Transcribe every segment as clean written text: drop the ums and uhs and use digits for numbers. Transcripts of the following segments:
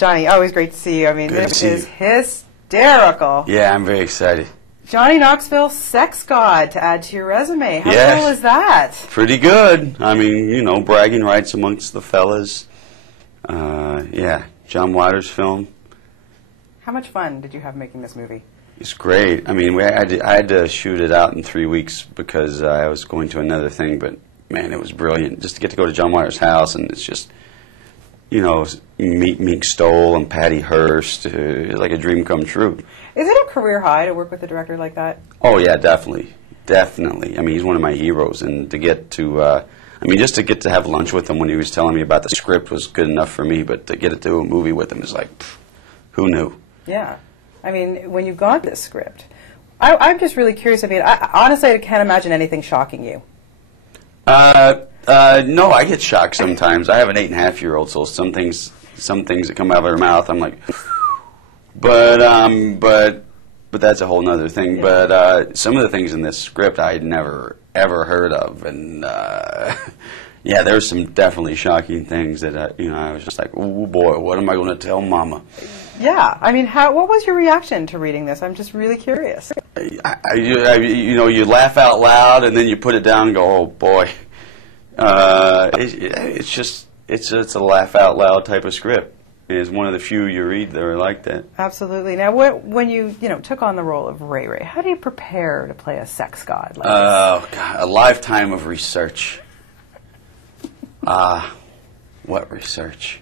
Johnny, always great to see you. I mean, Good this is hysterical. Yeah, I'm very excited. Johnny Knoxville, sex god, to add to your resume. How Yes. cool is that? Pretty good. I mean, you know, bragging rights amongst the fellas. Yeah, John Waters' film. How much fun did you have making this movie? It's great. I mean, I had to shoot it out in 3 weeks because I was going to another thing, but man, it was brilliant. Just to get to go to John Waters' house, and it's just, you know, meet Meek Stoll and Patty Hearst. It's like a dream come true. Is it a career high to work with a director like that? Oh, yeah, definitely. Definitely. I mean, he's one of my heroes, and to get to, I mean, just to get to have lunch with him when he was telling me about the script was good enough for me, but to get to do a movie with him is like, pff, who knew? Yeah. I mean, when you got this script, I'm just really curious. I mean, honestly, I can't imagine anything shocking you. No, I get shocked sometimes. I have an 8.5-year-old, so some things that come out of her mouth, I'm like, but that's a whole nother thing. Yeah. But some of the things in this script I had never ever heard of, and yeah, there's some definitely shocking things that you know, I was just like, oh boy, what am I going to tell Mama? Yeah, I mean, what was your reaction to reading this? I'm just really curious. You know, you laugh out loud and then you put it down and go, oh boy. It's a laugh out loud type of script. It's one of the few you read that are like that. Absolutely. Now, when you took on the role of Ray Ray, how do you prepare to play a sex god like this? Oh God, a lifetime of research. What research?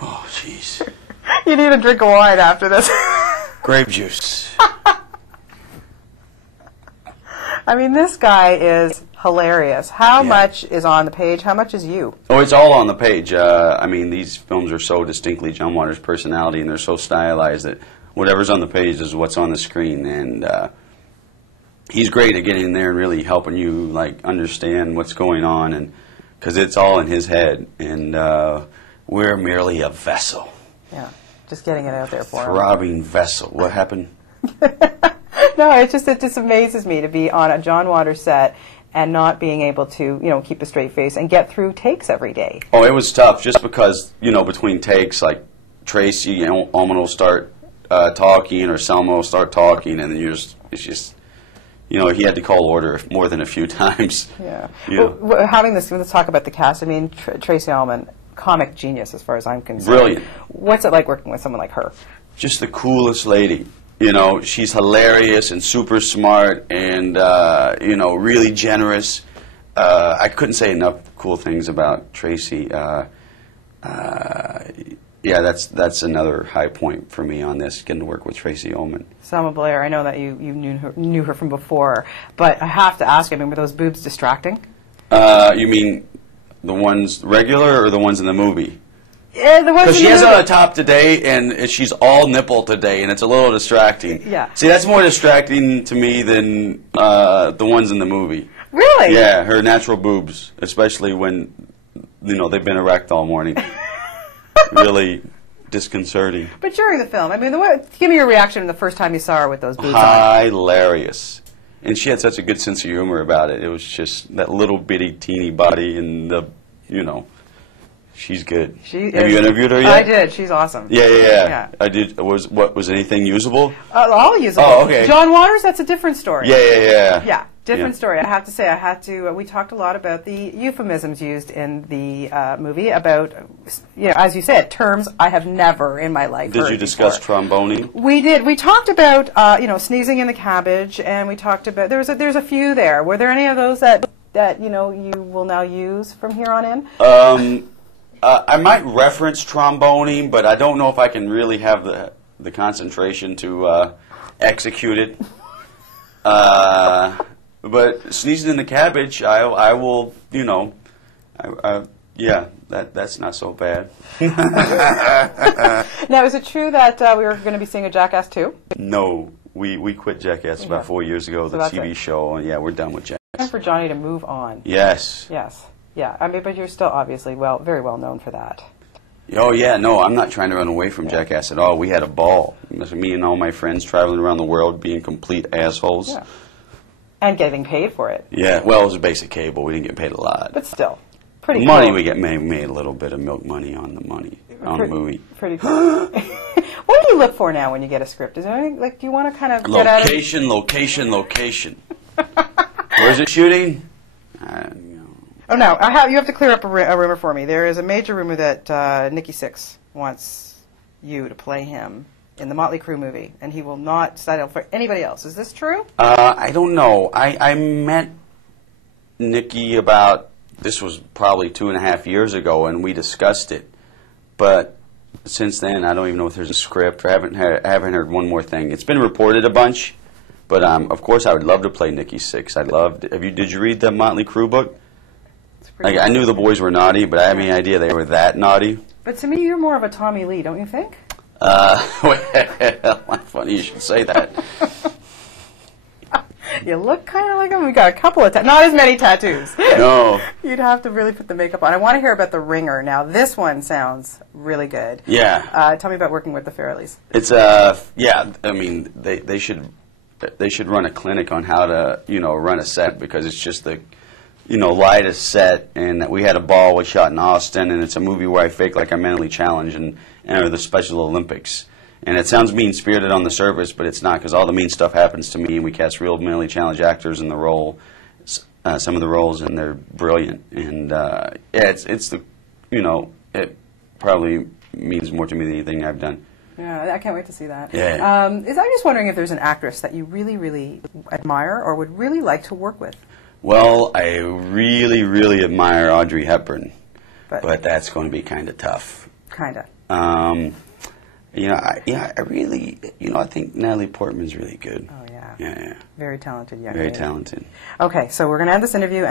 Oh, jeez. You need a drink of wine after this. Grape juice. I mean, this guy is hilarious. How much is on the page? How much is you? Oh, it's all on the page. I mean, these films are so distinctly John Waters' personality, and they're so stylized that whatever's on the page is what's on the screen. And he's great at getting in there and really helping you like understand what's going on, and because it's all in his head, and we're merely a vessel. Yeah, just getting it out there for him. Throbbing vessel. What happened? No, it just amazes me to be on a John Waters set and not being able to, keep a straight face and get through takes every day. Oh, it was tough just because, between takes, like Tracy and Omen will start talking or Selma will start talking, and then it's just, he had to call order more than a few times. Yeah. Well, let's talk about the cast. I mean, Tracy Ullman, comic genius as far as I'm concerned. Brilliant. What's it like working with someone like her? Just the coolest lady. She's hilarious and super smart and, really generous. I couldn't say enough cool things about Tracy. Yeah, that's another high point for me on this, getting to work with Tracy Ullman. Selma Blair, I know that you knew her from before, but I have to ask, were those boobs distracting? You mean the ones regular or the ones in the movie? Yeah, the ones. Because she has on a top today, and she's all nipple today, and it's a little distracting. Yeah. See, that's more distracting to me than the ones in the movie. Really? Yeah, her natural boobs, especially when they've been erect all morning. Really disconcerting. But during the film, give me your reaction the first time you saw her with those boobs on. Hilarious. And she had such a good sense of humor about it. It was just that little bitty teeny body and she's good. Have you interviewed her yet? I did. She's awesome. Yeah. I did. Was anything usable? All usable. Oh, okay. John Waters, that's a different story. Yeah. Yeah, different story. I have to say, we talked a lot about the euphemisms used in the movie about, as you said, terms I have never in my life heard Did you discuss tromboning? We did. We talked about, sneezing in the cabbage, and we talked about, there's a few there. Were there any of those that you will now use from here on in? I might reference tromboning, but I don't know if I can really have the concentration to execute it. But sneezing in the cabbage, I will, yeah, that's not so bad. Now, is it true that we were going to be seeing a Jackass 2? No, we quit Jackass about 4 years ago, the TV show, and yeah, we're done with Jackass. Time for Johnny to move on. Yes. Yeah, but you're still obviously very well known for that. Oh, yeah, no, I'm not trying to run away from Jackass at all. We had a ball. Me and all my friends traveling around the world being complete assholes. Yeah. And getting paid for it. Yeah, well, it was a basic cable. We didn't get paid a lot. But still, pretty money cool. We get made a little bit of milk money on the money. on a movie. Pretty cool. What do you look for now when you get a script? Is there anything, like, do you want to kind of get out of... Location. Where's it shooting? Oh, no. You have to clear up a rumor for me. There is a major rumor that Nikki Sixx wants you to play him in the Motley Crue movie, and he will not settle for anybody else. Is this true? I don't know. I met Nikki about, this was probably 2.5 years ago, and we discussed it. But since then, I don't even know if there's a script. I haven't heard one more thing. It's been reported a bunch, but of course I would love to play Nikki Sixx. Did you read the Motley Crue book? I knew the boys were naughty, but I had any idea they were that naughty. But to me, you're more of a Tommy Lee, don't you think? Well, funny you should say that. You look kind of like him. We got a couple of not as many tattoos. No. You'd have to really put the makeup on. I want to hear about The Ringer. Now, this one sounds really good. Yeah. Tell me about working with the Farrellys. It's yeah. I mean, they should run a clinic on how to run a set, because it's just the lightest set, and we had a ball we shot in Austin, and it's a movie where I fake like I'm mentally challenged and enter the Special Olympics. And it sounds mean-spirited on the surface, but it's not, because all the mean stuff happens to me, and we cast real mentally challenged actors in the role, some of the roles, and they're brilliant. And yeah, it's the, it probably means more to me than anything I've done. Yeah, I can't wait to see that. Yeah. I'm just wondering if there's an actress that you really, really admire or would really like to work with. Well, I really, really admire Audrey Hepburn, but that's going to be kind of tough. Kind of. I really, I think Natalie Portman's really good. Oh, yeah. Yeah. Very talented young Very lady. talented. Okay, so we're going to end this interview, and